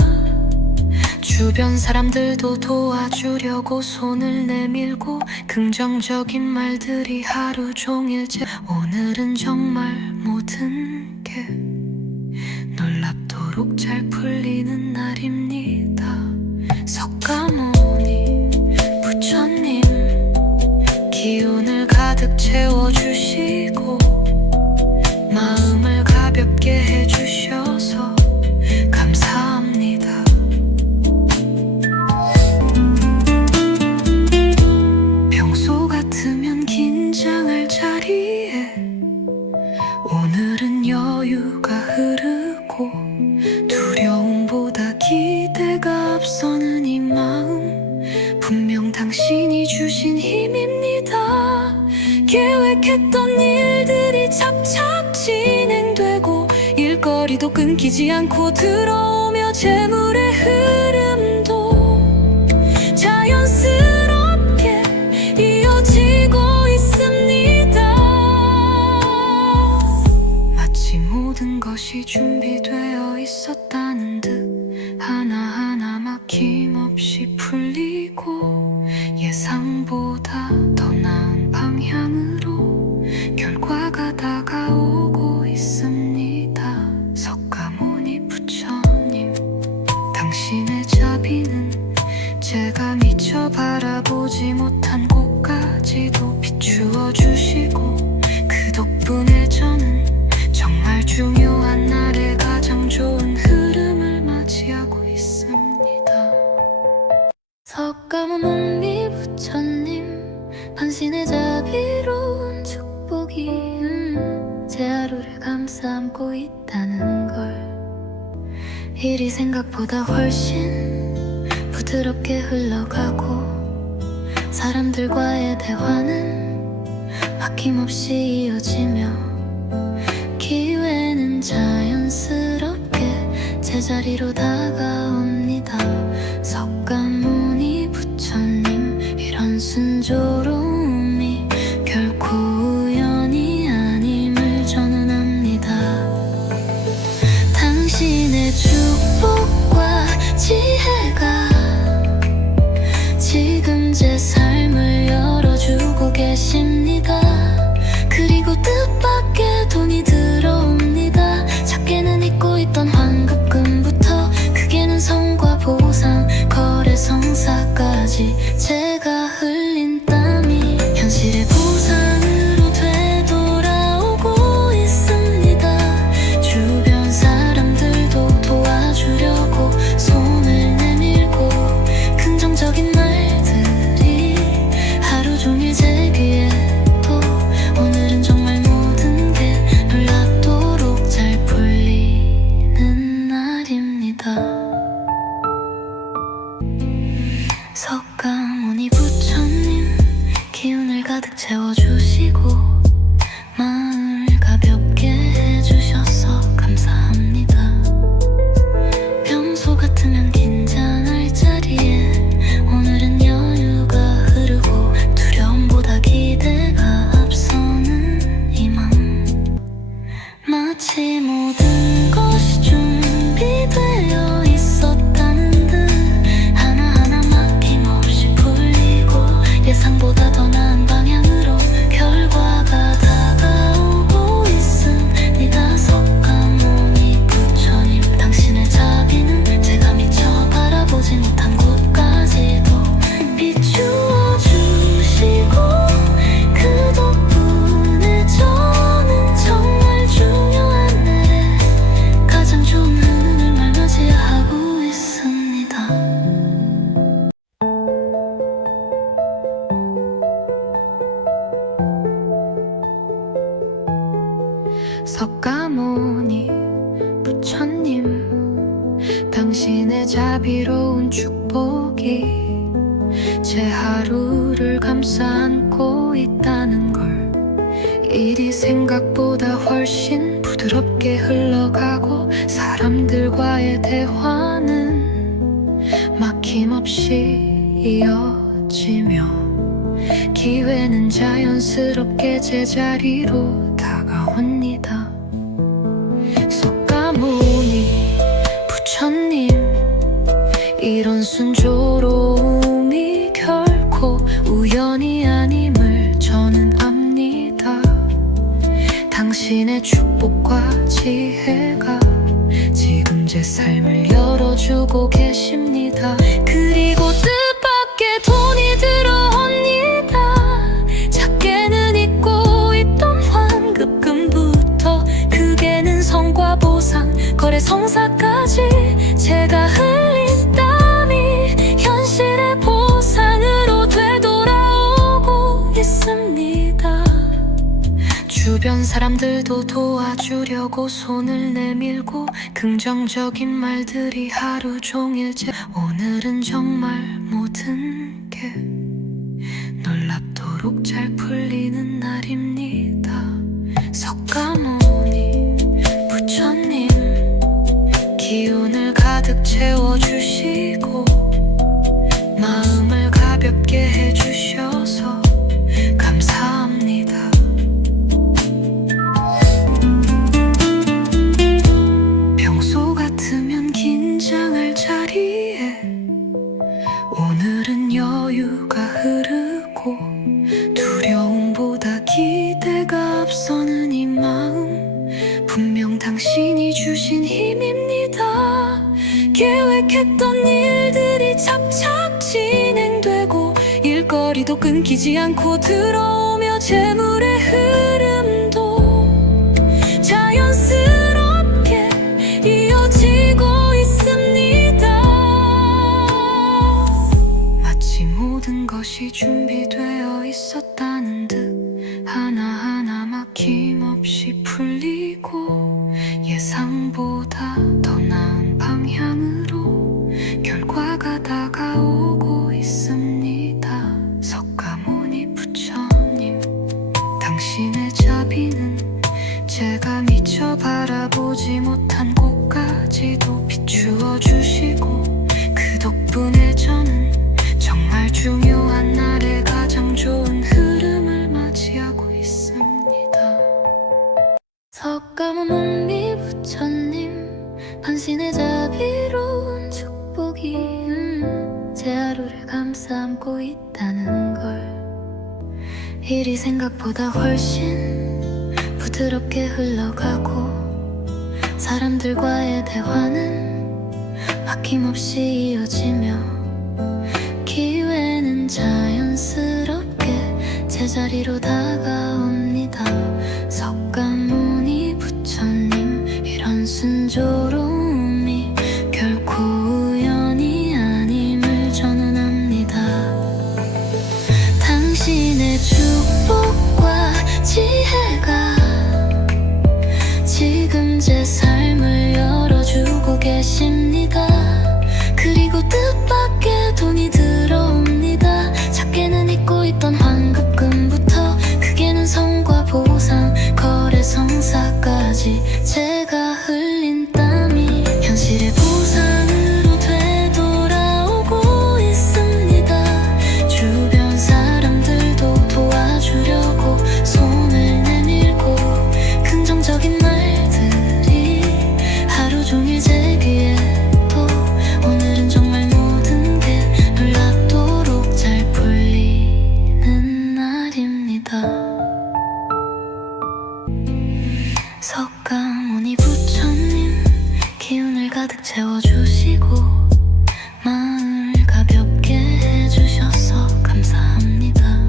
주변 사람들도 도와주려고 손을 내밀고 긍정적인 말들이 하루 종일 오늘은 정말 모든 게 놀랍도록 잘 풀리는 날입니다. 석가모니 부처님, 기운을 가득 채워주시고 마음을 가볍게 해주셔서 감사합니다. 평소 같으면 긴장할 자리에 오늘은 여유가 흐르고 두려움보다 기대가 앞서는 이 마음, 분명 당신이 주신 힘입니다. 계획했던 일들이 착착 진행되고 일거리도 끊기지 않고 들어오며 재물의 흐름도 자연스럽게 이어지고 있습니다. 마치 모든 것이 준비되어 있었다는 듯 하나하나 막힘없이 풀리고 예상보다 더 나은 방향으로 결과가 다가오고 있습니다. 석가모니 부처님, 당신의 자비는 제가 미처 바라보지 못한 곳까지도 비추어 주시고 그 덕분에 저는 정말 중요한 날에 가장 좋은 흐름을 맞이하고 있습니다. 석가모니 부처님, 당신의 자비로운 축복이 제 하루를 감싸 안고 있다는 걸, 일이 생각보다 훨씬 부드럽게 흘러가고 사람들과의 대화는 막힘없이 이어지며 기회는 자연스럽게 제자리로 다가옵니다. 석가모니 부처님, 이런 순조로움이 결코 우연이 아님을 저는 압니다. 당신의 축복과 지혜가 지금 제 삶을 열어주고 계십니다. 그리고 뜻밖의 돈이 들어옵니다. 작게는 잊고 있던 환급금부터 크게는 성과 보상, 거래 성사까지 제가 흘린 땀이 현실의 보상으로 되돌아오고 있습니다. 주변 사람들도 도와주려 당신의 자비로운 축복이 제 하루를 감싸 안고 있다는 걸. 일이 생각보다 훨씬 부드럽게 흘러가고 사람들과의 대화는 막힘없이 이어지며 기회는 자연스럽게 제자리로 다가옵니다. 속가모니 부처님, 이런 순조로움이 결코 우연이 아님을 저는 압니다. 당신의 축복과 지혜가 지금 제 삶을 열어주고 계십니다. 그리고 뜻밖의 돈이 들어옵니다. 작게는 잊고 있던 환급금부터 크게는 성과 보상, 거래 성사까지 제가 흘린 땀이 현실의 보상으로 되돌아오고 있습니다. 주변 사람들도 도와주려고 손을 내밀고 긍정적인 말들이 하루 종일 오늘은 정말 모든 게 놀랍도록 잘 풀리는 날입니다. 석가모니 부처님, 기운을 가득 채워주시고 마음을 가볍게 해주셔서 감사합니다. 평소 같으면 긴장할 자리에 오늘은 여유가 흐르고 두려움보다 기대가 앞서는 이 마음, 분명 당신이 주신 힘입니다. 계획했던 일들이 착착 진행되고 일거리도 끊기지 않고 들어오며 재물의 흐름도 자연스럽게 이어지고 있습니다. 마치 모든 것이 준비되어 있었다는 듯 하나하나 막힘없이 풀리고 예상보다 더 나은 방향으로 결과가 다가오고 있습니다. 석가모니 부처님, 당신의 자비는 제가 미처 바라보지 못한 곳까지도 비추어 주시고 그 덕분에 저는 정말 중요한 날에 가장 좋은 흐름을 맞이하고 있습니다. 석가모니 부처님, 당신의 자비로운 축복이 제 하루를 감싸 안고 있다는 걸. 일이 생각보다 훨씬 부드럽게 흘러가고 사람들과의 대화는 막힘없이 이어지며 기회는 자연스럽게 제자리로 다가옵니다. 석가모니 부처님, 이런 순조로움이 결코 우연이 아님을 저는 압니다. 당신의 축복과 지혜가 지금 제 삶을 열어주고 계십니다. 그리고 뜻밖의 돈이 들어옵니다. 작게는 잊고 있던 환급금부터 크게는 성과 보상, 거래 성사까지 제가 흘린 땀이 현실의 보상으로 되돌아오고 있습니다. 주변 사람들도 도와주려고 손을 내밀고 긍정적인 말들이 하루 종일 제 귀에 또 오늘은 정말 모든 게 놀랍도록 잘 풀리는 날입니다. 석가모니 부처님, 기운을 가득 채워주시고 마음을 가볍게 해주셔서 감사합니다.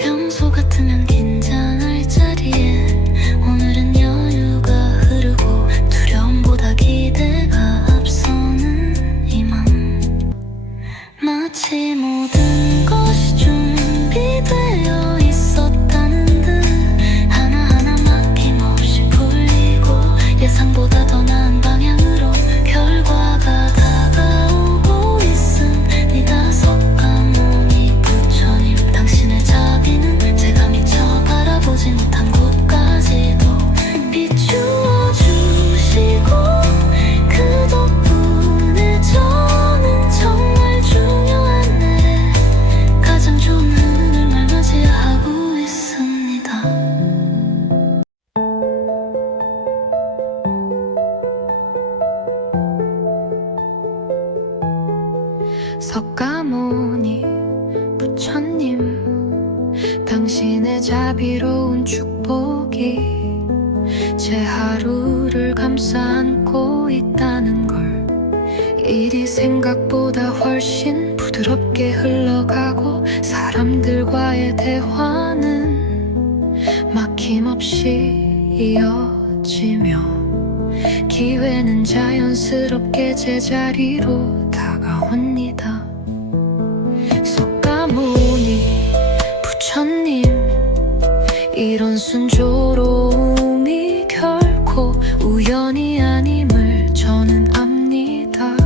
평소 같으면 긴장할 자리에 오늘은 여유가 흐르고 두려움보다 기대가 앞서는 이 마음, 마치 모든 것이 준비되어 있었다는 듯 하나하나 막힘없이 풀리고 예상보다 더 나은 방향으로 결과 석가모니 부처님, 당신의 자비로운 축복이 제 하루를 감싸 안고 있다는 걸, 일이 생각보다 훨씬 부드럽게 흘러가고 사람들과의 대화는 막힘없이 이어지며 기회는 자연스럽게 제자리로 다가옵니다. 석가모니 부처님, 이런 순조로움이 결코 우연이 아님을 저는 압니다.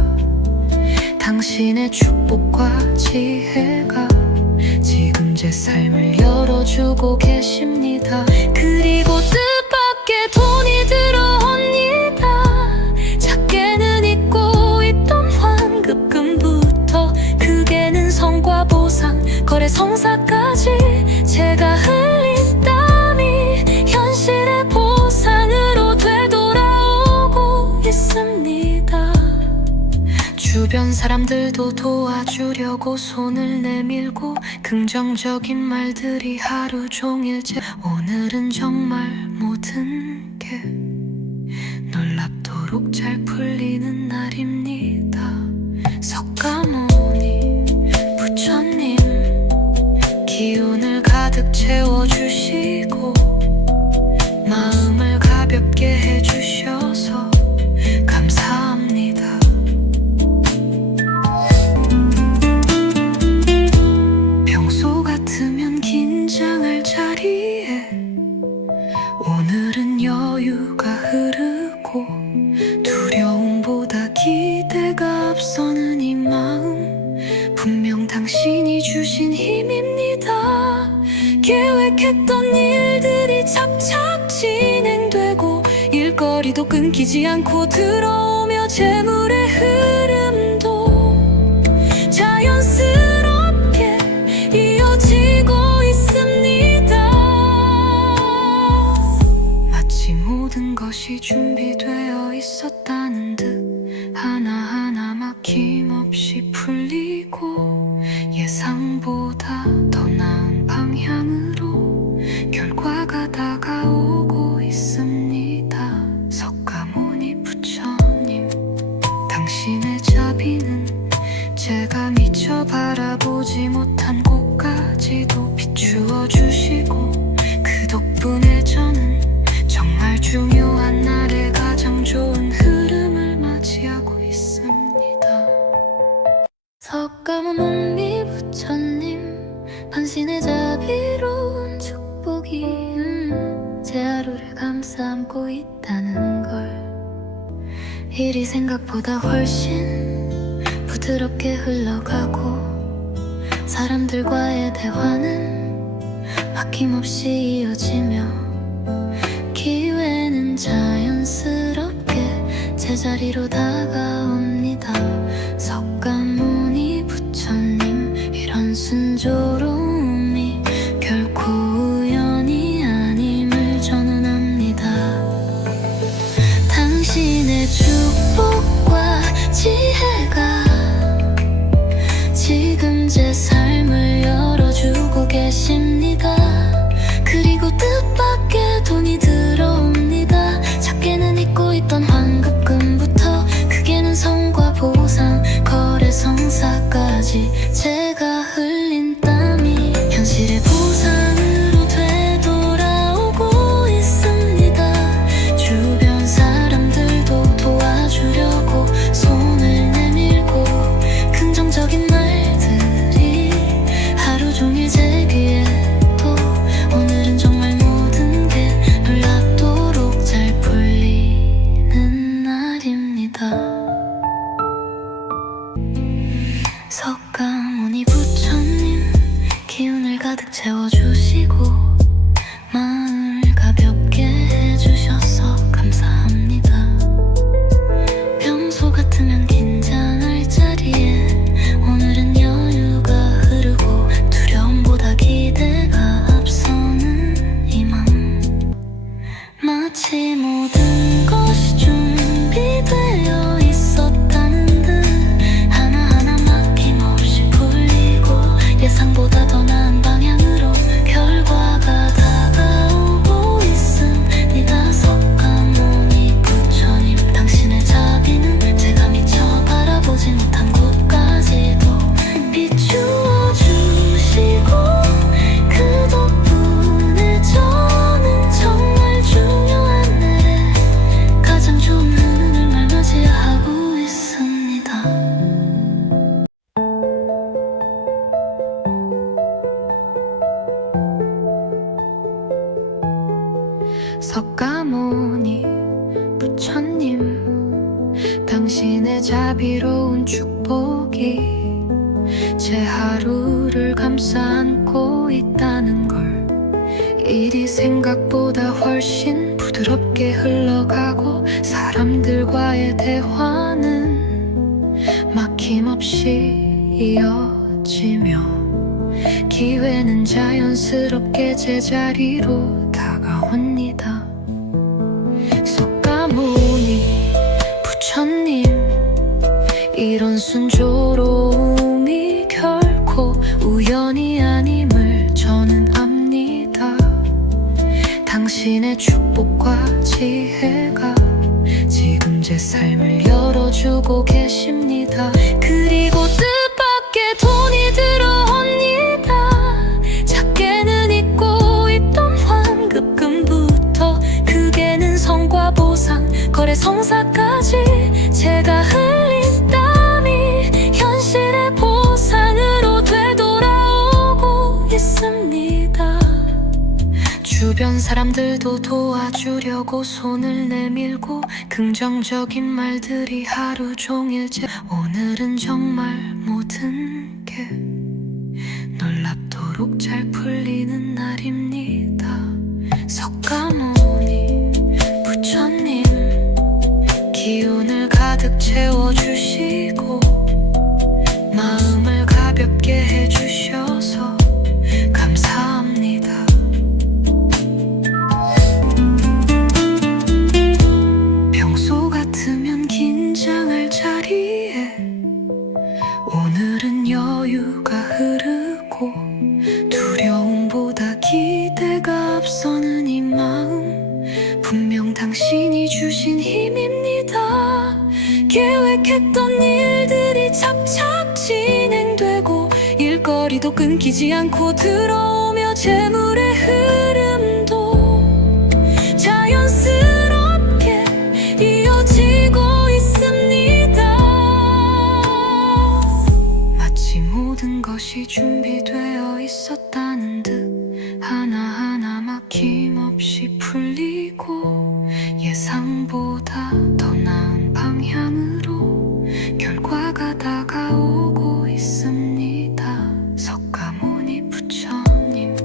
당신의 축복과 지혜가 지금 제 삶을 열어주고 계십니다. 그리고 뜻밖의 돈이 들어옵니다. 작게는 잊고 있던 환급금부터 크게는 성과 보상, 거래 성사까지 제가 흘린 땀이 현실의 보상으로 되돌아오고 있습니다. 주변 사람들도 도와주려고 손을 내밀고 긍정적인 말들이 하루 종일 오늘은 정말 모든 게 놀랍도록 잘 풀리는 날입니다. 석가모니 부처님, 기운을 가득 채워주시고 마음을 가볍게 해주셔서 감사합니다. 평소 같으면 긴장할 자리에 오늘은 여유가 흐르고 두려움보다 기대가 앞서는 이 마음, 분명 당신이 주신 힘입니다. 계획했던 일들이 착착 진행되고 일거리도 끊기지 않고 들어오며 재물의 흐름도 자연스럽게 이어지고 있습니다. 마치 모든 것이 준비되어 있었다는 듯 하나하나 막힘없이 풀리고 예상보다 더 나은 방향으로 결과가 다가오고 있습니다. 석가모니 부처님, 당신의 자비는 제가 미처 바라보지 못한 곳까지도 비추어 주시고 그 덕분에 저는 정말 중요한 날에 가장 좋은 흐름을 맞이하고 있습니다. 석가모니 부처님, 당신의 자비로운 축복이 제 하루를 감싸 안고 있다는 걸, 일이 생각보다 훨씬 부드럽게 흘러가고 사람들과의 대화는 막힘없이 이어지며 기회는 자연스럽게 제자리로 다가옵니다. 석가모니 부처님, 이런 순조로움이 결코 우연이 아님을 저는 압니다. 당신의 축복과 지혜가 지금 제 삶을 열어주고 계십니다. 그리고 뜻밖의 돈이 들어옵니다. 작게는 잊고 있던 환급금부터 크게는 성과 보상, 거래 성사까지 제가 흘린 땀이 현실의 보상으로 되돌아오고 있습니다. 주변 사람들도 도와주려고 손을 내밀고 긍정적인 말들이 하루 종일 제 귀에 또 오늘은 정말 모든 게 놀랍도록 잘 풀리는 날입니다. 석가모니 부처님, 기운을 가득 채워주시고 마음을 가볍게 해주셔서 감사합니다. 평소 같으면 긴장할 자리에 오늘은 여유가 흐르고 두려움보다 기대가 앞서는 이 마음, 마치 모든 것이 준비되어 있었다는 듯 하나하나 막힘없이 당신의 자비로운 축복이 제 하루를 감싸 안고 있다는 걸. 일이 생각보다 훨씬 부드럽게 흘러가고 사람들과의 대화는 막힘없이 이어지며 기회는 자연스럽게 제자리로 다가옵니다. 석가모니 부처님, 이런 순조로움이 결코 우연이 아님을 저는 압니다. 당신의 축복과 지혜가 지금 제 삶을 열어주고 계십니다. 그리고 뜻밖의 돈이 들어옵니다. 작게는 잊고 있던 환급금부터 크게는 성과 보상, 거래 성사까지 제가 흘린 땀이 현실의 보상으로 되돌아오고 있습니다. 주변 사람들도 도와주려고 손을 내밀고 긍정적인 말들이 하루 종일 오늘은 정말 모든 게 놀랍도록 잘 풀리는 날입니다. 석가모니 부처님, 기운을 가득 채워주시고 마음을 가볍게 해주셔서 감사합니다. 평소 같으면 긴장할 자리에 오늘은 여유가 흐르고 두려움보다 기대가 앞서는 이 마음, 분명 당신이 주신 힘입니다. 계획했던 일들이 착착 진행되고 일거리도 끊기지 않고 들어오며 재물의 흐름도 자연스럽게 이어지고 있습니다. 마치 모든 것이 준비되어 있었다는 듯 하나하나 막힘없이 풀리고 예상보다 더 나은 방향으로 결과가 다가오고 있습니다. 석가모니 부처님,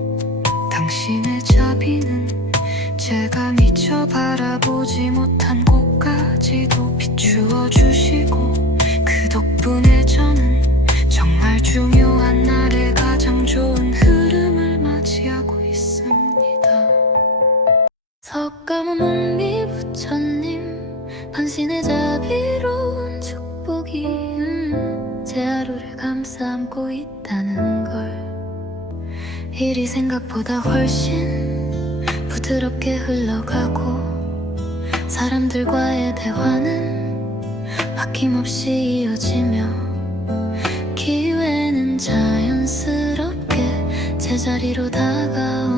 당신의 자비는 제가 미처 바라보지 못한 곳까지도 비추어 주시고 그 덕분에 저는 정말 중요한 날에 가장 좋은 흐름을 맞이하고 있습니다. 석가모니 부처님, 당신의 자비로운 축복이 제 하루를 감싸 안고 있다는 걸. 일이 생각보다 훨씬 부드럽게 흘러가고 사람들과의 대화는 막힘없이 이어지며 기회는 자연스럽게 제자리로 다가오